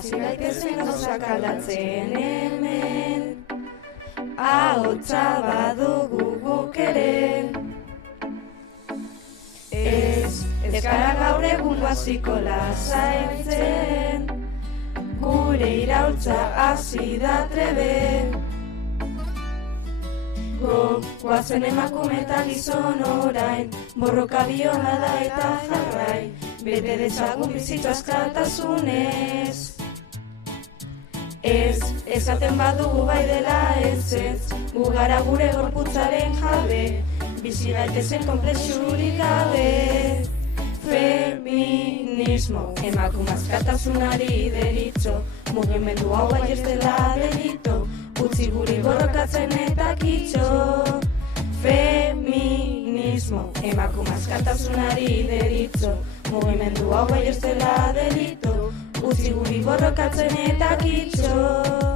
hasi gaitezen gauzak aldatzen hemen, ahotsa badugu guk ere. Ez gara gaur egun hasiko lasaitzen, gure iraultza hasi da trebe. Goazen emakume eta gizon orain, borroka biola da eta jarrai, bete dezagun bizitza askatasunez. Esaten badugu bai dela ez, gu gara gure gorputzaren jabe, bizi gaitezen konplexurik gabe. Feminismo, emakume askatasunari deritzo, mugimendu hau bai ez dela delito, utzi guri borrokatzen eta kitxo. Feminismo, emakume askatasunari deritzo, mugimendu hau bai ez dela delito, utzi guri borrokatzen eta kitxo.